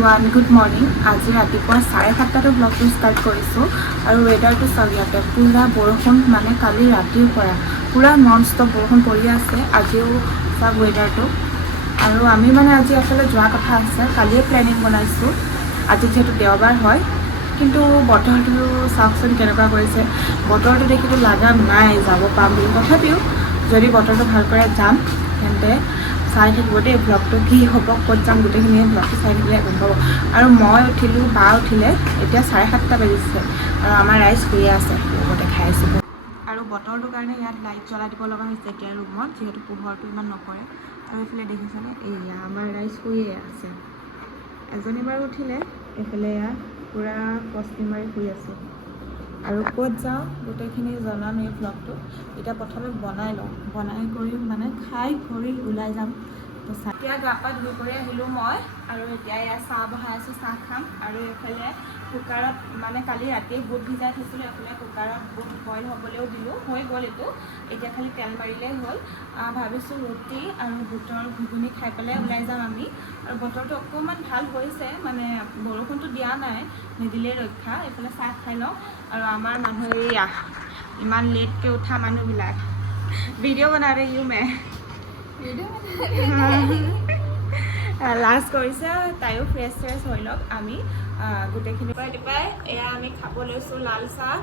Everyone, good morning. আজি ৰাতিপুৱা 7:30 ব্লগটো start কৰিছোঁ আৰু ৱেডাৰটো চাওক, ইয়াতে পূৰা বৰষুণ, মানে কালি ৰাতিৰ পৰা পূৰা নন ষ্টপ বৰষুণ পৰি আছে। আজিও চাওক ৱেডাৰটো। আৰু আমি মানে আজি এফালে যোৱা কথা আছে, কালিয়ে প্লেনিং বনাইছোঁ। আজি যিহেতু দেওবাৰ হয়, কিন্তু বতৰটো চাওকচোন কেনেকুৱা কৰিছে। বতৰটো দেখিতো লগা নাই যাব পাম বুলি, তথাপিও যদি বতৰটো ভাল কৰে যাম। তেন্তে চাই থাকিব দেই ব্লগটো, কি হ'ব, ক'ত যাম, গোটেইখিনিয়ে ব্লগটো চাই থাকিলে গম পাব। আৰু মই উঠিলোঁ, বা উঠিলে, এতিয়া 7:30 বাজিছে আৰু আমাৰ ৰাইজ শুয়ে আছে, লগতে খাই আছোঁ। আৰু বতৰটোৰ কাৰণে ইয়াত লাইট জ্বলাই দিব লগা হৈছে এতিয়া ৰুমত, যিহেতু পোহৰটো ইমান নপৰে। আৰু এইফালে দেখিছেনে, এয়া আমাৰ ৰাইজ শুয়ে আছে। এজনী বাৰু উঠিলে, এইফালে এয়া পূৰা কষ্টি মাৰি শুই আছে। আৰু ক'ত যাওঁ গোটেইখিনি জনাম এই ব্লগটো। এতিয়া প্ৰথমে বনাই লওঁ, বনাই কৰি মানে খাই কৰি ওলাই যাম। তো এতিয়া গা পা ধুই কৰি আহিলোঁ মই, আৰু এতিয়া এয়া চাহ বহাই আছোঁ, চাহ খাম। আৰু এইফালে কুকাৰত, মানে কালি ৰাতিয়ে বুট ভিজাই থৈছিলোঁ, এইফালে কুকাৰত বুট বইল হ'বলৈও দিলোঁ, হৈ গ'ল এইটো। এতিয়া খালি তেল মাৰিলেই হ'ল। ভাবিছোঁ ৰুটি আৰু বুটৰ ঘুগুনি খাই পেলাই ওলাই যাম আমি। আৰু বতৰটো অকণমান ভাল হৈছে, মানে বৰষুণটো দিয়া নাই, নিদিলেই ৰক্ষা। এইফালে চাহ খাই লওঁ। আৰু আমাৰ মানুহ এয়া ইমান লেটকৈ উঠা মানুহবিলাক ভিডিঅ' বনা ৰही हूँ मैं। লাঞ্চ কৰিছে, তাইও ফ্ৰেছ হৈ লওক। আমি গোটেইখিনি ৰাতিপুৱাই এয়া আমি খাব লৈছোঁ লাল চাহ।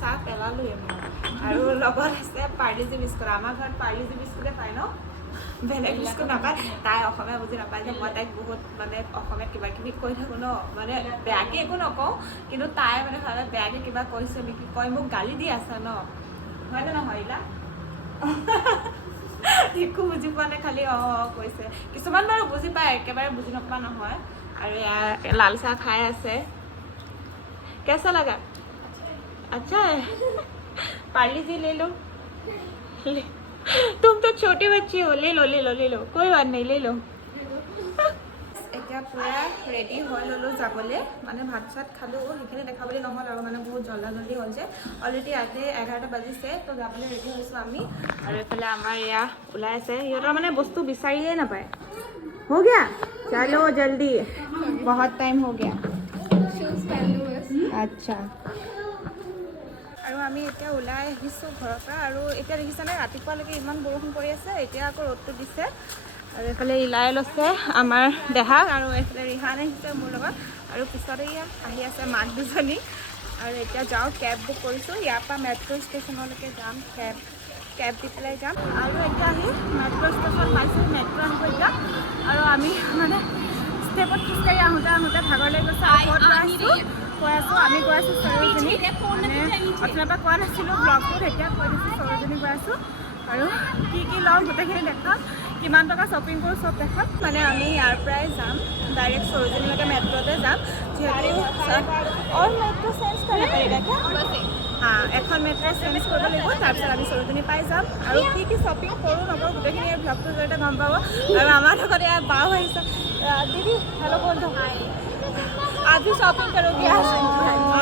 চাহ পেলালোঁ আমি। আৰু লগত আছে পাৰ্লিজি বিস্কুট। আমাৰ ঘৰত পাৰ্লিজি বিস্কুটে পায় ন, বেলেগ বিস্কুট নাপায়। তাই অসমীয়া বুজি নাপায় যে মই তাইক বহুত মানে অসমীয়াত কিবা কিবি কৈ থাকোঁ ন, মানে বেয়াকৈ একো নকওঁ, কিন্তু তাই মানে ভাবে বেয়াকৈ কিবা কৈছে নেকি, কয় মোক গালি দি আছে ন, হয়নে নহয় ইলা? একো বুজি পোৱা নাই, খালি কৈছে। কিছুমান বাৰু বুজি পায়, একেবাৰে বুজি নোপোৱা নহয়। আৰু এয়া লাল চাহ খাই আছে। কেঁচা লাগা? अच्छा है। पार्ले-जी ले लो। तुम तो छोटी बच्ची हो, ले लो ले लो ले लो, कोई बात नहीं, ले लो। এতিয়া পূৰা ৰেডি হৈ ল'লোঁ যাবলৈ, মানে ভাত চাত খালোঁ। সেইখিনি দেখাবলৈ নহ'ল আৰু, মানে বহুত জল্দি হ'ল যে। অলৰেডি আজি 11টা বাজিছে, তো যাবলৈ ৰেডি হৈছোঁ আমি। আৰু এইফালে আমাৰ এয়া ওলাই আছে, সিহঁতৰ মানে বস্তু বিচাৰিয়ে নাপায়। हो गया, चलो जल्दी, बहुत टाइम हो गया। আচ্ছা। আৰু আমি এতিয়া ওলাই আহিছোঁ ঘৰৰ পৰা। আৰু এতিয়া দেখিছেনে, ৰাতিপুৱালৈকে ইমান বৰষুণ পৰি আছে, এতিয়া আকৌ ৰ'দটো দিছে। আৰু এইফালে ইলাই লৈছে আমাৰ দেহাক, আৰু এইফালে ৰিহান আহিছে মোৰ লগত। আৰু পিছতে ইয়াত আহি আছে মাক দুজনী। আৰু এতিয়া যাওঁ, কেব বুক কৰিছোঁ, ইয়াৰ পৰা মেট্ৰ' ষ্টেচনলৈকে যাম, কেব দি পেলাই যাম। আৰু এতিয়া আহি মেট্ৰ' ষ্টেচন পাইছোঁ, মেট্ৰ' আহিব এতিয়া। আৰু আমি মানে ষ্টেপত খোজকাঢ়ি আহোঁতে ভাগৰ লাগি গৈছে। ক'ত কৈ আছোঁ, আমি গৈ আছোঁ সৰোজনী, মানে অথনিৰ পৰা কোৱা নাছিলোঁ ব্লগটোত, এতিয়া কৈ দিছোঁ সৰোজনী গৈ আছোঁ। আৰু কি লওঁ গোটেইখিনি দেখাম, কিমান টকা শ্বপিং কৰোঁ চব দেখাম। মানে আমি ইয়াৰ পৰাই যাম ডাইৰেক্ট সৰোজনীলৈকে, মেট্ৰ'তে যাম যিহেতু। और मेट्रो चेंज करना पड़ेगा क्या? এখন মেট্ৰ' চেঞ্জ কৰিব লাগিব, তাৰপিছত আমি সৰোজনী পাই যাম। আৰু কি শ্বপিং কৰোঁ নকৰোঁ গোটেইখিনি এই ব্লগটোৰ জৰিয়তে গম পাব। আৰু আমাৰ লগত এয়া বাও আহিছে। दीदी हेलो बोल दो। आज भी शॉपिंग करोगे?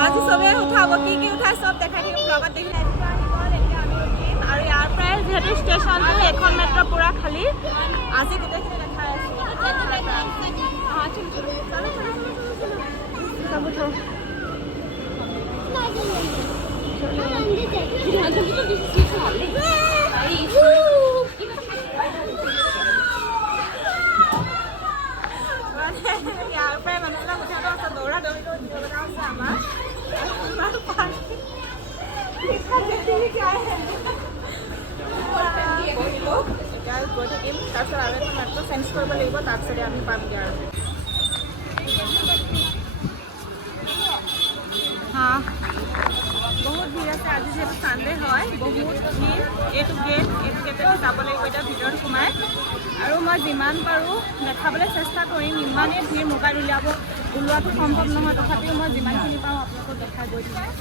आज सবে উঠাব, কি উঠাই চব দেখাই থাকিম ব্লগত। দেখি এতিয়া আমি উঠিম, আৰু ইয়াৰ পৰাই যিহেতু ষ্টেচনটো, এখন মেট্ৰ' পূৰা খালী। আজি গোটেইখিনি দেখাই আছোঁ। চব উঠো। ইয়াৰ পৰাই মানুহবিলাক উঠাটো আছে, দৌৰা দৌৰি ভিডিঅ' বনোৱা আছে আমাৰ। এতিয়া গৈ থাকিম, তাৰপিছত আৰু এখন মেট্ৰ' চেঞ্জ কৰিব লাগিব, তাৰপিছতে আমি পামগৈ আৰু। বহুত ভিৰ আছে আজি, যিহেতু ছানডে হয়, বহুত ভিৰ। এইটো গেটেদি যাব লাগিব এতিয়া ভিতৰত সোমাই। আৰু মই যিমান পাৰোঁ দেখাবলৈ চেষ্টা কৰিম, ইমানেই ভিৰ, মোবাইল ওলোৱাটো সম্ভৱ নহয়, তথাপিও মই যিমানখিনি পাৰোঁ আপোনালোকক দেখাই গৈ থাকিম।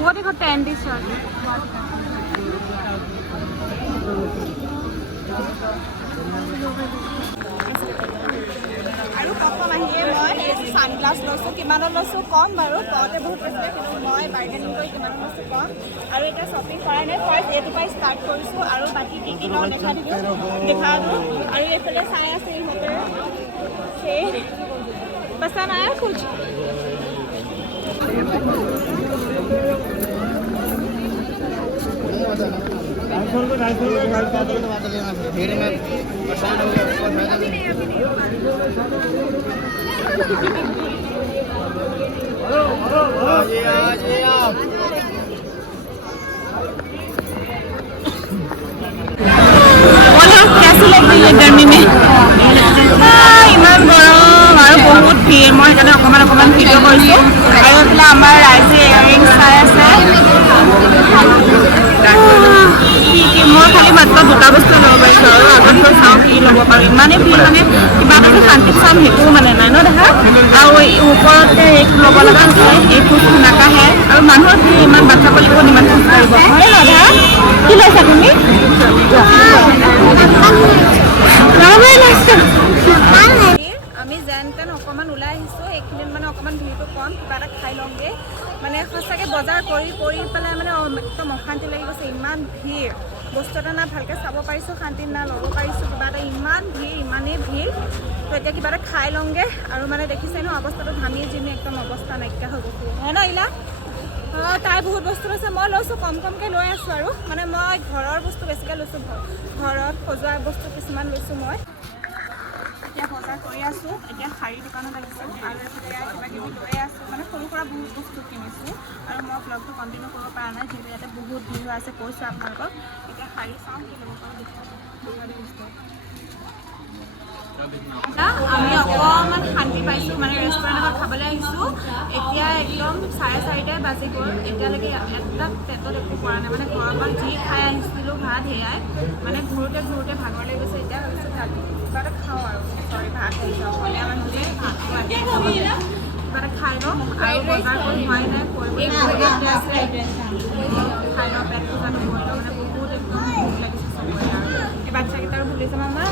वो देखो टेंडी शर्ट। আৰু প্ৰথম আহিয়ে মই এইটো ছানগ্লাছ লৈছোঁ, কিমানত লৈছোঁ কম বাৰু, কওঁতে বহুত কৈছিলে কিন্তু মই বাৰ্গেনিং কৰি কিমানত লৈছোঁ কম। আৰু এতিয়া শ্বপিং কৰাই নাই, ফাৰ্ষ্ট এইটোৰ পৰাই ষ্টাৰ্ট কৰিছোঁ আৰু বাকী কি কি লওঁ দেখাই দিওঁ। আৰু এইফালে চাই আছে ইহঁতে সেই পচন্দ আয়া কুছ कैसी लग रही है गर्मी में? ইমান গৰম আৰু বহুত ভিৰ, মই সেইকাৰণে অকণমান ভিডিঅ' কৰিছোঁ। আৰু এইফালে আমাৰ ৰাইজে ইয়েৰিংছ চাই আছে। মই খালি মাত্ৰ দুটা বস্তু ল'ব পাৰিছোঁ আৰু আগত গৈ চাওঁ কি ল'ব পাৰোঁ। ইমানেই ভিৰ মানে কিবা এটা যে শান্তিত চাম সেইটোও মানে নাই ন দেখা। আৰু এই ওপৰতে এইটো ল'ব লগা আছে, এইটো নাকাহে আৰু মানুহৰ ভিৰ ইমান, বাচ্ছা পোৱালি বহুত ইমান খোজ কাঢ়িব হয় ন দেখা। কি লৈছা তুমি? আমি যেন তেন অকণমান ওলাই আহিছোঁ, এইখিনিত মানে অকণমান ভিৰটো কম, কিবা এটা খাই লওঁগৈ। মানে সঁচাকৈ বজাৰ কৰি পেলাই মানে একদম অশান্তি লাগি গৈছে, ইমান ভিৰ। বস্তু এটা না ভালকৈ চাব পাৰিছোঁ শান্তিত, না ল'ব পাৰিছোঁ কিবা এটা, ইমান ভিৰ, ইমানেই ভিৰ। তো এতিয়া কিবা এটা খাই লওঁগৈ আৰু মানে দেখিছে ন অৱস্থাটো ঘামি জিমি একদম অৱস্থা নাইকিয়া হৈ গৈছোঁ হয় ন ইলা। তাই বহুত বস্তু লৈছে, মই লৈছোঁ কমকৈ লৈ আছোঁ আৰু মানে মই ঘৰৰ বস্তু বেছিকৈ লৈছোঁ, ঘৰত সজোৱা বস্তু কিছুমান লৈছোঁ মই। এতিয়া বজাৰ কৰি আছোঁ, এতিয়া শাৰী দোকানত আহিছোঁ আৰু এতিয়া কিবা কিবি লৈ আছোঁ, মানে সৰু সুৰা বহুত বস্তু কিনিছোঁ আৰু মই ব্লগটো কণ্টিনিউ কৰিব পৰা নাই যিহেতু ইয়াতে বহুত ভিৰ হৈ আছে, কৈছোঁ আপোনালোকক। এতিয়া শাৰী চাওঁ কি ল'ব পাৰোঁ আমি অকণমান শান্তি পাইছোঁ, মানে ৰেষ্টুৰেণ্ট এটাত খাবলৈ আহিছোঁ। এতিয়া একদম 4:30 বাজি গ'ল, এতিয়ালৈকে এটা পেটত একো পৰা নাই, মানে ঘৰৰ পৰা যি খাই আহিছিলোঁ ভাত সেয়াই, মানে ঘূৰোতে ভাগৰ লাগি গৈছে। এতিয়া ভাবিছোঁ কিবা এটা খাওঁ আৰু ভাত খাইছোঁ অসমীয়া মানুহ যে ভাতটো আনি কিবা এটা খাই লওঁ আৰু বজাৰ কৰি হোৱাই নাই, খাই লওঁ পেটটো জানো কৰি লওঁ, মানে বহুত একদম ভোক লাগিছে চবৰে। আৰু এই বাচ্ছাকেইটাৰো ভোক লাগিছে। মামা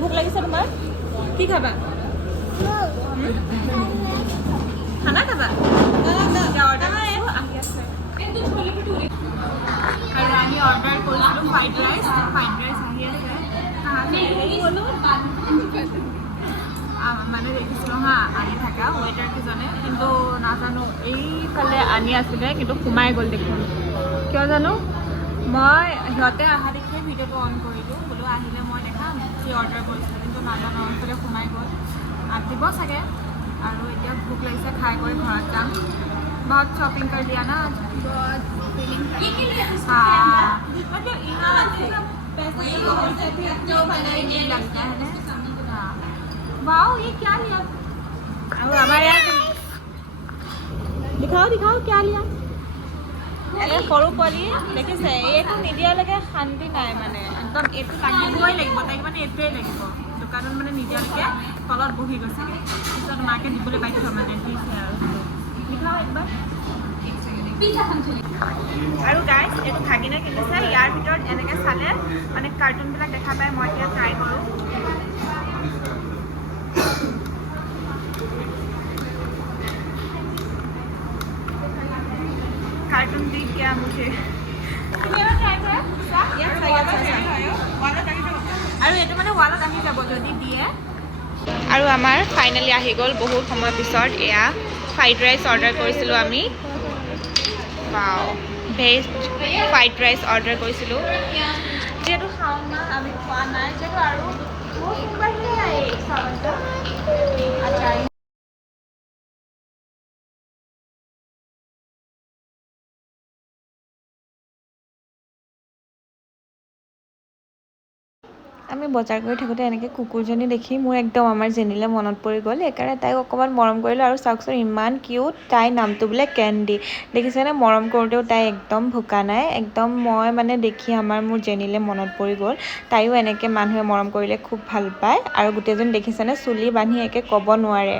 ভোক লাগিছে তোমাৰ? কি খাবা? খানা খাবা? অৰ্ডাৰ আহি আছে আৰু আমি অৰ্ডাৰ কৰিছিলোঁ ফ্ৰাইড ৰাইচ আহি আছে। মানে দেখিছিলোঁ হা আনি থকা ৱেইটাৰকেইজনে, কিন্তু নাজানো এইফালে আনি আছিলে কিন্তু সোমাই গ'ল দেখোন, কিয় জানো। মই সিহঁতে অহা দেখিয়ে ভিডিঅ'টো অন কৰিলোঁ, বোলো আহিলে মই দেখাম যি অৰ্ডাৰ কৰিছিলোঁ, কিন্তু নাজানো এইফালে সোমাই গ'ল, দিব চাগে। আৰু এতিয়া ভোক লাগিছে, খাই কৰি ঘৰত যাম। बहुत शॉपिंग कर लिया ना आज, बहुत फीलिंग हाँ मतलब यहाँ पैसे लगता है ना। हाँ वाओ ये क्या लिया? अब हमारे यहाँ दिखाओ क्या लिया? এই সৰু পোৱালি দেখিছে, এইটো নিদিয়ালৈকে শান্তি নাই, মানে একদম এইটো লাগিবই লাগিব, তাইক মানে এইটোৱে লাগিব। দোকানত মানে নিদিয়ালৈকে তলত বহি গৈছেগৈ, পিছত মাকে দিবলৈ বাধ্য, মানে দিছে আৰু দিখাও একবাৰ। আৰু গাইজ এইটো ভাগিনে কিনিছে, ইয়াৰ ভিতৰত এনেকৈ চালে মানে কাৰ্টুনবিলাক দেখা পায়, মই এতিয়া ট্ৰাই কৰোঁ। कार्टून दिख गया मुझे। আৰু এইটো মানে ৱালত আহি যাব যদি দিয়ে। আৰু আমাৰ ফাইনেলি আহি গ'ল বহুত সময় পিছত, এয়া ফ্ৰাইড ৰাইচ অৰ্ডাৰ কৰিছিলোঁ আমি। Wow veg fried rice order কৰিছিলোঁ, যিহেতু খাওঁ না আমি খোৱা নাই যিহেতু, আৰু আচ্ছা আমি বজাৰ কৰি থাকোঁতে এনেকৈ কুকুৰজনী দেখি মোৰ একদম আমাৰ জেনিলে মনত পৰি গ'ল, সেইকাৰণে তাইক অকণমান মৰম কৰিলোঁ। আৰু চাওকচোন ইমান কিউট, তাইৰ নামটো বোলে কেণ্ডি, দেখিছেনে? মৰম কৰোঁতেও তাই একদম ভোকা নাই, একদম মই মানে দেখি মোৰ জেনিলে মনত পৰি গ'ল। তাইও এনেকৈ মানুহে মৰম কৰিলে খুব ভাল পায়, আৰু গোটেইজনী দেখিছেনে চুলি বান্ধি একে ক'ব নোৱাৰে।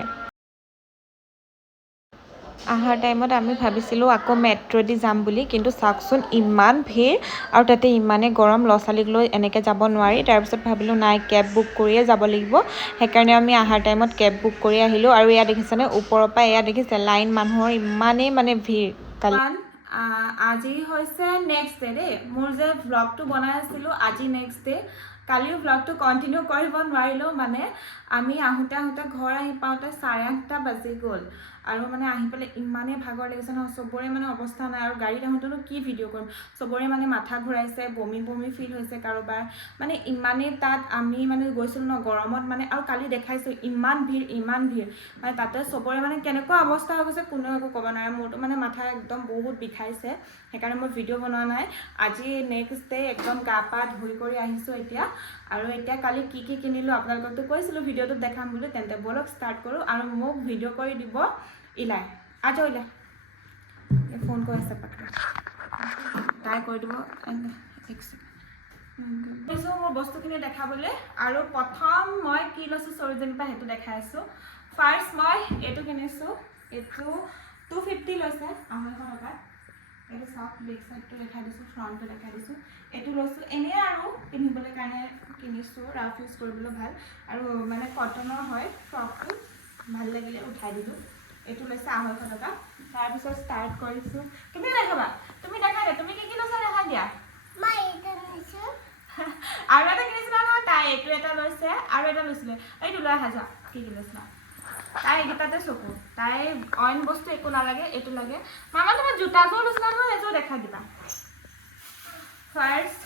আহাৰ টাইমত আমি ভাবিছিলোঁ আকৌ মেট্ৰ' দি যাম বুলি, কিন্তু চাওকচোন ইমান ভিৰ আৰু তাতে ইমানেই গৰম, ল'ৰা ছোৱালীক লৈ এনেকৈ যাব নোৱাৰি। তাৰপিছত ভাবিলোঁ নাই কেব বুক কৰিয়ে যাব লাগিব, সেইকাৰণে আমি আহাৰ টাইমত কেব বুক কৰি আহিলোঁ। আৰু এয়া দেখিছেনে ওপৰৰ পৰা, এয়া দেখিছে লাইন মানুহৰ ইমানেই মানে ভিৰ। আজি হৈছে নেক্সট ডে দেই, মোৰ যে ভ্লগটো বনাই আছিলোঁ আজি নেক্সট ডে। কালিও ভ্লগটো কণ্টিনিউ কৰিব নোৱাৰিলোঁ, মানে আমি আহোঁতে ঘৰ আহি পাওঁতে 8:30 বাজি গ'ল। আৰু মানে আহি পেলাই ইমানেই ভাগৰ লাগিছে নহয়, চবৰে মানে অৱস্থা নাই। আৰু গাড়ীত আহোঁতেনো কি ভিডিঅ' কৰিম, চবৰে মানে মাথা ঘূৰাইছে, বমি ফিল হৈছে কাৰোবাৰ, মানে ইমানেই তাত আমি মানে গৈছিলোঁ ন গৰমত মানে। আৰু কালি দেখাইছোঁ ইমান ভিৰ মানে তাতে চবৰে মানে কেনেকুৱা অৱস্থা হৈ গৈছে কোনেও একো ক'ব নোৱাৰে। মোৰতো মানে মাথা একদম বহুত বিষাইছে, সেইকাৰণে মই ভিডিঅ' বনোৱা নাই। আজি নেক্সট ডে একদম গা পা ধুই কৰি আহিছোঁ এতিয়া। আৰু এতিয়া কালি কি কিনিলোঁ আপোনালোককতো কৈছিলোঁ ভিডিঅ'টোত দেখাম বুলি, তেন্তে ব'লক ষ্টাৰ্ট কৰোঁ। আৰু মোক ভিডিঅ' কৰি দিব ইলাই আজো ইলা, ফোন কৰি আছে পাত্ৰ, তাই কৰি দিব কৈছোঁ মোৰ বস্তুখিনি দেখাবলৈ। আৰু প্ৰথম মই কি লৈছোঁ ছোৱালীজনীৰ পৰা সেইটো দেখাই আছোঁ। ফাৰ্ষ্ট মই এইটো কিনিছোঁ, এইটো 250 লৈছে, 250 টকা। এইটো চাওক, বেক চাইডটো দেখাই দিছোঁ, ফ্ৰণ্টটো দেখাই দিছোঁ। এইটো লৈছোঁ এনেই আৰু পিন্ধিবলৈ কাৰণে কিনিছোঁ, ৰাফ ইউজ কৰিবলৈ ভাল। আৰু মানে কটনৰ হয় ফ্ৰকটো, ভাল লাগিলে উঠাই দিলোঁ। এইটো লৈছে 250 টকা। তাৰপিছত ষ্টাৰ্ট কৰিছোঁ, তুমি দেখাবা, তুমি দেখাই দিয়া, তুমি কি লৈছা দেখাই দিয়া। আৰু এটা কিনিছিলা নহয় তাই, এইটো এটা লৈছে আৰু এটা লৈছিলে, এইটো লৈ আহা যা, কি লৈছিলা তাই এইকেইটাতে চকু, তাই অইন বস্তু একো নালাগে, এইটো লাগে। মামা তোমাৰ জোতাযোৰ লৈছিলা নহয়, এযোৰ দেখাই দিবা। ফাৰ্ষ্ট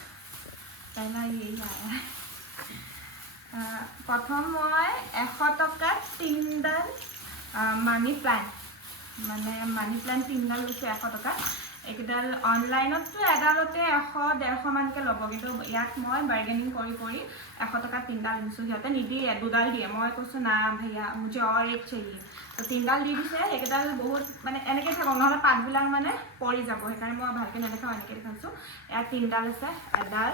প্ৰথম মই 100 টকাত 3ডাল মানি প্লাণ্ট, মানে মানি প্লাণ্ট 3ডাল লৈছোঁ 100 টকাত। এইকেইডাল অনলাইনততো এডালতে 100-150 মানকৈ ল'ব, কিন্তু ইয়াত মই বাৰ্গেনিং কৰি 100 টকাত 3ডাল দিছোঁ। সিহঁতে নিদিয়ে, 2ডাল দিয়ে। মই কৈছোঁ না ভैয়া মুঝে और एक चाहिए, তো 3ডাল দি দিছে। সেইকেইডাল বহুত মানে এনেকৈ থাকক, নহ'লে পাতবিলাক মানে পৰি যাব, সেইকাৰণে মই ভালকৈ নেদেখাওঁ, এনেকৈ দেখাইছোঁ। ইয়াত 3ডাল আছে, এডাল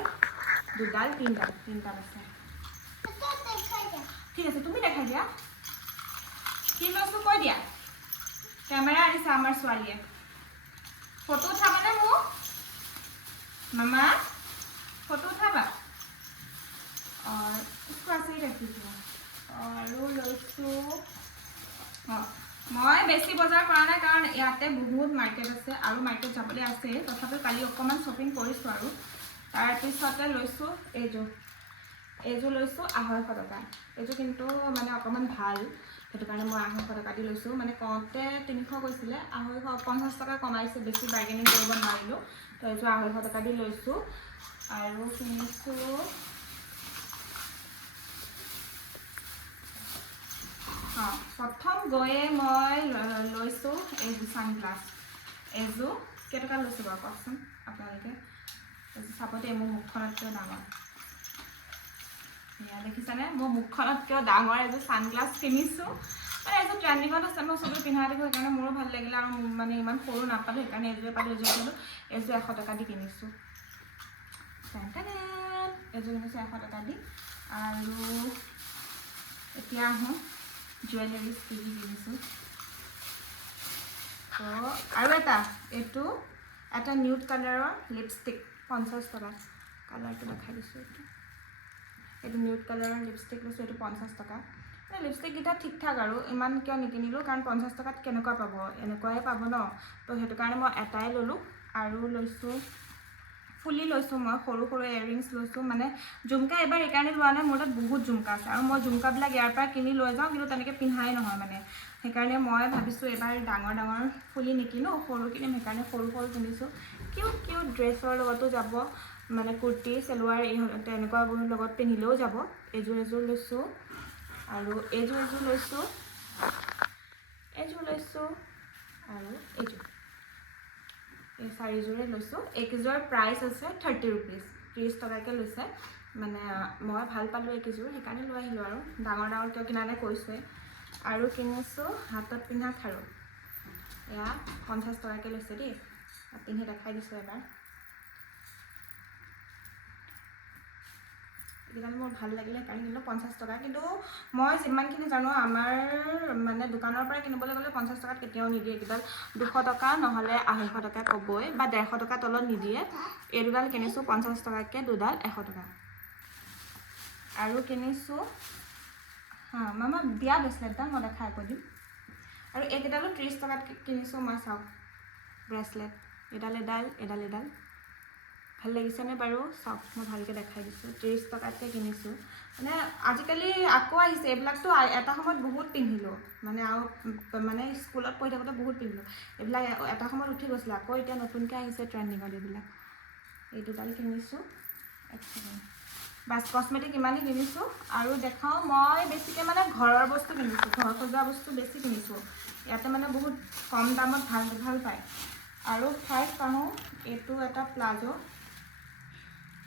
2ডাল 3ডাল আছে। ঠিক আছে তুমি দেখাই দিয়া, কি লৈছোঁ কৈ দিয়া। কেমেৰা আনিছে আমাৰ ছোৱালীয়ে, ফটো উঠাবানে মোক মামা, ফটো উঠাবা। इसको ऐसे ही रखिए। আৰু লৈছোঁ, মই বেছি বজাৰ কৰা নাই কাৰণ ইয়াতে বহুত মাৰ্কেট আছে আৰু মাৰ্কেট যাবলৈ আছে, তথাপিও কালি অকণমান শ্বপিং কৰিছোঁ। আৰু তাৰপিছতে লৈছোঁ এইযোৰ লৈছোঁ 250 টকা। এইযোৰ কিন্তু মানে অকণমান ভাল, সেইটো কাৰণে মই 250 টকা দি লৈছোঁ। মানে কওঁতে 300 কৈছিলে, 250 টকা কমাইছে, বেছি বাৰ্গেনিং কৰিব নোৱাৰিলোঁ, তো এইযোৰ 250 টকা দি লৈছোঁ। আৰু কিনিছোঁ প্ৰথম গৈয়ে মই লৈছোঁ এইযোৰ ছানগ্লাছ। এইযোৰ কেইটকা লৈছোঁ বাৰু কওকচোন আপোনালোকে। এইযোৰ চাব দেই, মোৰ মুখখনতকৈও ডাঙৰ, এয়া দেখিছেনে, মোৰ মুখখনতকৈও ডাঙৰ এযোৰ ছানগ্লাছ কিনিছোঁ। মানে এইযোৰ ট্ৰেণ্ডিঙত আছে, মই চবেই পিন্ধাই দেখোঁ, সেইকাৰণে মোৰো ভাল লাগিলে। আৰু মানে ইমান সৰু নাপালোঁ, সেইকাৰণে এইযোৰে পালোঁ, এইযোৰ কিনিলোঁ। এইযোৰ 100 টকা দি কিনিছোঁ, এইযোৰ কিনিছোঁ 100 টকা দি। আৰু এতিয়া আহোঁ জুৱেলাৰিজ কি কিনিছোঁ। তো আৰু এইটো এটা নিউড কালাৰৰ লিপষ্টিক 50 টকা। কালাৰটো দেখাই দিছোঁ, এইটো নিউড কালাৰৰ লিপষ্টিক লৈছোঁ, এইটো 50 টকা। লিপষ্টিককেইটা ঠিক ঠাক আৰু ইমান কিয় নিকিনিলোঁ, কাৰণ 50 টকাত কেনেকুৱা পাব, এনেকুৱাই পাব ন, তো সেইটো কাৰণে মই এটাই ল'লোঁ। আৰু লৈছোঁ ফুলি লৈছোঁ, মই সৰু ইয়েৰিংছ লৈছোঁ। মানে ঝুমকা এবাৰ এইকাৰণে লোৱা নাই, মোৰ তাত বহুত ঝুমকা আছে আৰু মই ঝুমকাবিলাক ইয়াৰ পৰা কিনি লৈ যাওঁ, কিন্তু তেনেকৈ পিন্ধাই নহয় মানে। সেইকাৰণে মই ভাবিছোঁ এইবাৰ ডাঙৰ ফুলি নিকিনো, সৰু কিনিম, সেইকাৰণে সৰু কিনিছোঁ। কিউট ড্ৰেছৰ লগতো যাব, মানে কুৰ্তি চেলোৱাৰ তেনেকুৱাবোৰৰ লগত পিন্ধিলেও যাব। এযোৰ লৈছোঁ, আৰু এইযোৰ লৈছোঁ, আৰু এইযোৰ, এই 4যোৰে লৈছোঁ। এইকেইযোৰৰ প্ৰাইচ আছে 30 ৰুপিজ, 30 টকাকৈ লৈছে। মানে মই ভাল পালোঁ এইকেইযোৰ, সেইকাৰণে লৈ আহিলোঁ। আৰু ডাঙৰ কিয় কিনা নাই কৈছোঁৱেই। আৰু কিনিছোঁ হাতত পিন্ধা খাৰু, এয়া 50 টকাকৈ লৈছে দেই, পিন্ধি দেখাই দিছোঁ এবাৰ। এইকেইডাল মোৰ ভাল লাগিলে সেইকাৰণে কিনিলোঁ 50 টকা। কিন্তু মই যিমানখিনি জানো আমাৰ মানে দোকানৰ পৰা কিনিবলৈ গ'লে 50 টকাত কেতিয়াও নিদিয়ে। এইকেইডাল 200 টকা নহ'লে 250 টকা ক'বই, বা 150 টকা তলত নিদিয়ে। এই দুডাল কিনিছোঁ 50 টকাকৈ, দুডাল 100 টকা। আৰু কিনিছোঁ মামা দিয়া ব্ৰেচলেটডাল মই দেখাই কৈ দিম। আৰু এইকেইডালো 30 টকাত কিনিছোঁ মই। চাওক ব্ৰেচলেট, এডাল ভাল লাগিছেনে বাৰু? চাওক মই ভালকৈ দেখাই দিছোঁ। 30 টকাতকৈ কিনিছোঁ। মানে আজিকালি আকৌ আহিছে এইবিলাকতো। এটা সময়ত বহুত পিন্ধিলোঁ মানে, আৰু মানে স্কুলত পঢ়ি থাকোঁতে বহুত পিন্ধিলোঁ এইবিলাক। এটা সময়ত উঠি গৈছিলে, আকৌ এতিয়া নতুনকৈ আহিছে ট্ৰেণ্ডিঙত এইবিলাক। এই দুডাল কিনিছোঁ। এক ছেকেণ্ড, বাছ কচমেটিক ইমানেই কিনিছোঁ। আৰু দেখাওঁ, মই বেছিকৈ মানে ঘৰৰ বস্তু কিনিছোঁ, ঘৰ সজোৱা বস্তু বেছি কিনিছোঁ। ইয়াতে মানে বহুত কম দামত ভাল পায়। আৰু ফাৰ্ষ্ট আহোঁ, এইটো এটা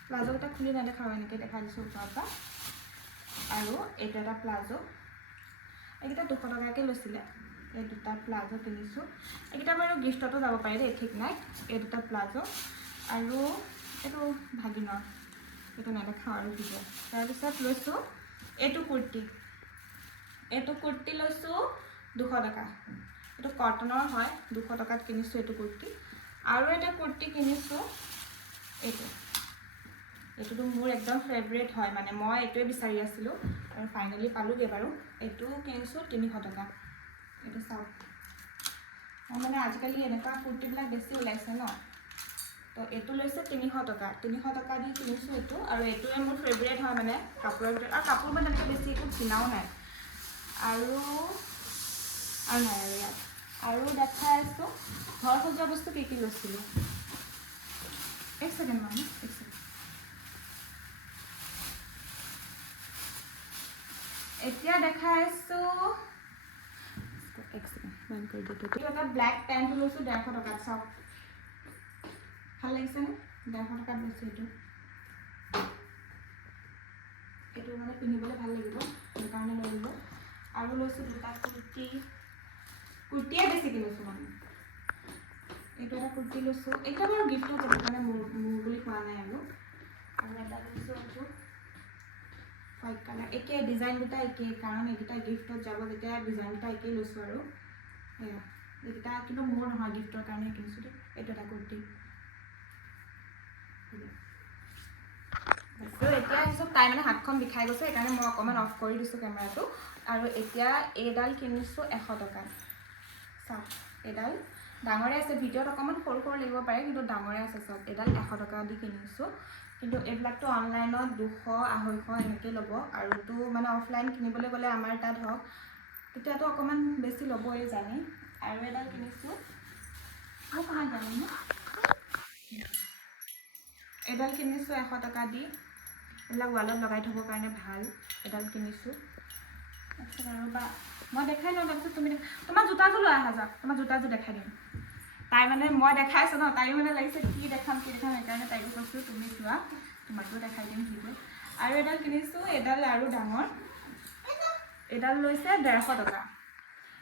প্লাজোকেইটা খুলি নেদেখাওঁ, এনেকৈ দেখাই দিছোঁ ওপৰৰ পৰা। আৰু এইটো এটা প্লাজো, এইকেইটা 200 টকাকৈ লৈছিলে। এই দুটা প্লাজো কিনিছোঁ। এইকেইটা বাৰু গিফ্টতো যাব পাৰে দেই, ঠিক নাই। এই দুটা প্লাজো আৰু এইটো ভাগিনৰ, এইটো নেদেখাওঁ আৰু ভিডিঅ'। তাৰপিছত লৈছোঁ এইটো কুৰ্তি লৈছোঁ 200 টকা। এইটো কটনৰ হয়, 200 টকাত কিনিছোঁ এইটো কুৰ্তি। আৰু এটা কুৰ্তি কিনিছোঁ, এইটোতো মোৰ একদম ফেভৰেট হয়, মানে মই এইটোৱে বিচাৰি আছিলোঁ আৰু ফাইনেলি পালোঁগৈ বাৰু। এইটো কিনিছোঁ 300 টকা। এইটো চাওক, মই মানে আজিকালি এনেকুৱা কুৰ্তিবিলাক বেছি ওলাইছে ন, তো এইটো লৈছে 300 টকা। 300 টকা দি কিনিছোঁ এইটো। আৰু এইটোৱে মোৰ ফেভৰেট হয় মানে কাপোৰৰ ভিতৰত। আৰু কাপোৰ মই তেনেকৈ বেছি একো কিনাও নাই। আৰু নাই আৰু ইয়াত। আৰু দেখাই আছোঁ ঘৰ সজোৱা বস্তু কি লৈছিলোঁ। এক ছেকেণ্ড মানে, এক ছেকেণ্ড। এতিয়া দেখাই আছোঁ, এক ছেকেণ্ড বন্ধ কৰি দিওঁ। এইটো এটা ব্লেক পেণ্ট লৈছোঁ 150 টকাত। চাওক ভাল লাগিছেনে? 150 টকাত লৈছোঁ এইটো। এইটো মানে পিন্ধিবলৈ ভাল লাগিব, সেইকাৰণে লৈ ল'লোঁ। আৰু লৈছোঁ দুটা কুৰ্তিয়ে বেছি কিনিছোঁ মানে। এইটো এটা কুৰ্তি লৈছোঁ, এইটো বাৰু গিফ্টত যাব কাৰণে মোৰ বুলি কোৱা নাই আৰু এটা লৈছোঁ এইটো হোৱাইট কালাৰ, একে ডিজাইন দুটা একেই, কাৰণ এইকেইটা গিফ্টত যাব যেতিয়া ডিজাইন দুটা একেই লৈছোঁ। আৰু সেয়া এইকেইটা কিন্তু মোৰ নহয়, গিফ্টৰ কাৰণে কিনিছোঁ দেই। এইটো এটা কুৰ্তি। এতিয়া আহিছোঁ, তাই মানে হাতখন বিষাই গৈছে, সেইকাৰণে মই অকণমান অফ কৰি দিছোঁ কেমেৰাটো। আৰু এতিয়া এইডাল কিনিছোঁ 100 টকা। চাওক এইডাল ডাঙৰে আছে, ভিডিঅ'ত অকণমান সৰু লাগিব পাৰে, কিন্তু ডাঙৰে আছে। চাওক এইডাল 100 টকা দি কিনিছোঁ। কিন্তু এইবিলাকতো অনলাইনত 200, 250 এনেকৈ ল'ব। আৰুতো মানে অফলাইন কিনিবলৈ গ'লে আমাৰ তাত হওক তেতিয়াতো অকণমান বেছি ল'বই জানি। আৰু এডাল কিনিছোঁ, এইডাল কিনিছোঁ 100 টকা দি। এইবিলাক ৱালত লগাই থ'বৰ কাৰণে ভাল। এডাল কিনিছোঁ। তাৰপিছত আৰু বা মই দেখাই লওঁ, তাৰপিছত তুমি তোমাৰ জোতাযোৰ লৈ আহা যাওক, তোমাৰ জোতাযোৰ দেখাই দিম। তাই মানে মই দেখাইছোঁ ন, তাইও মানে লাগিছে কি দেখাম, সেইকাৰণে তাইকো কৈছোঁ তুমি চোৱা, তোমাকো দেখাই দিম ভিডিঅ'। আৰু এডাল কিনিছোঁ, এডাল আৰু ডাঙৰ, এডাল লৈছে 150 টকা।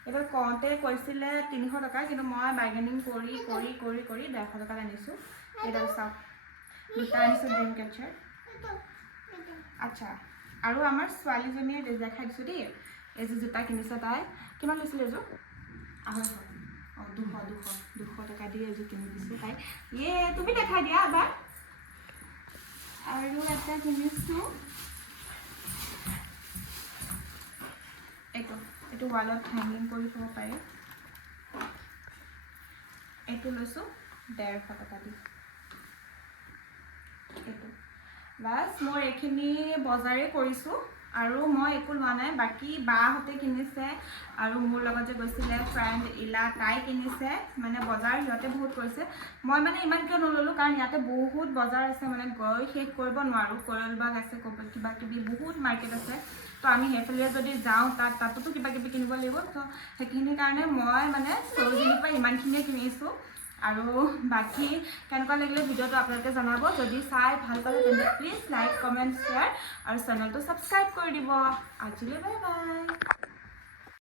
এইবাৰ কওঁতে কৈছিলে 300 টকা, কিন্তু মই বাৰ্গেনিং কৰি 150 টকাত আনিছোঁ। এইডাল চাওক, দুটা আনিছোঁ ড্ৰিম কেচাৰ। আচ্ছা, আৰু আমাৰ ছোৱালীজনীয়ে দেখাই দিছোঁ দেই, এইযোৰ জোতা কিনিছে তাই। কিমান লৈছিলে এইযোৰ? 250। অঁ 200 টকা দি এযোৰ কিনি দিছোঁ তাই। তুমি দেখাই দিয়া এবাৰ। আৰু এটা কিনিছোঁ, এইটো ৱালত হেংগিং কৰি থ'ব পাৰি। এইটো লৈছোঁ 150 টকা দি। এইটো বাছ মই এইখিনি বজাৰেই কৰিছোঁ, আৰু মই একো লোৱা নাই। বাকী বাহঁতে কিনিছে, আৰু মোৰ লগত যে গৈছিলে ফ্ৰেণ্ড ইলা, তাই কিনিছে। মানে বজাৰ সিহঁতে বহুত কৰিছে। মই মানে ইমান কিয় নল'লোঁ, কাৰণ ইয়াতে বহুত বজাৰ আছে, মানে গৈ শেষ কৰিব নোৱাৰোঁ। কৰলবাগ আছে, কিবা কিবি বহুত মাৰ্কেট আছে। তো আমি সেইফালে যদি যাওঁ তাতোতো কিবা কিবি কিনিব লাগিব। তো সেইখিনিৰ কাৰণে মই মানে সৰুজনীৰ পৰা ইমানখিনিয়ে কিনিছোঁ। আৰু বাকী কেনেকুৱা লাগিলে ভিডিঅ'টো আপোনালোকে জনাব। যদি চাই ভাল পালে তেন্তে প্লিজ লাইক, কমেণ্ট, শ্বেয়াৰ আৰু চেনেলটো ছাবস্ক্ৰাইব কৰি দিব। আজিলৈ বাই বাই।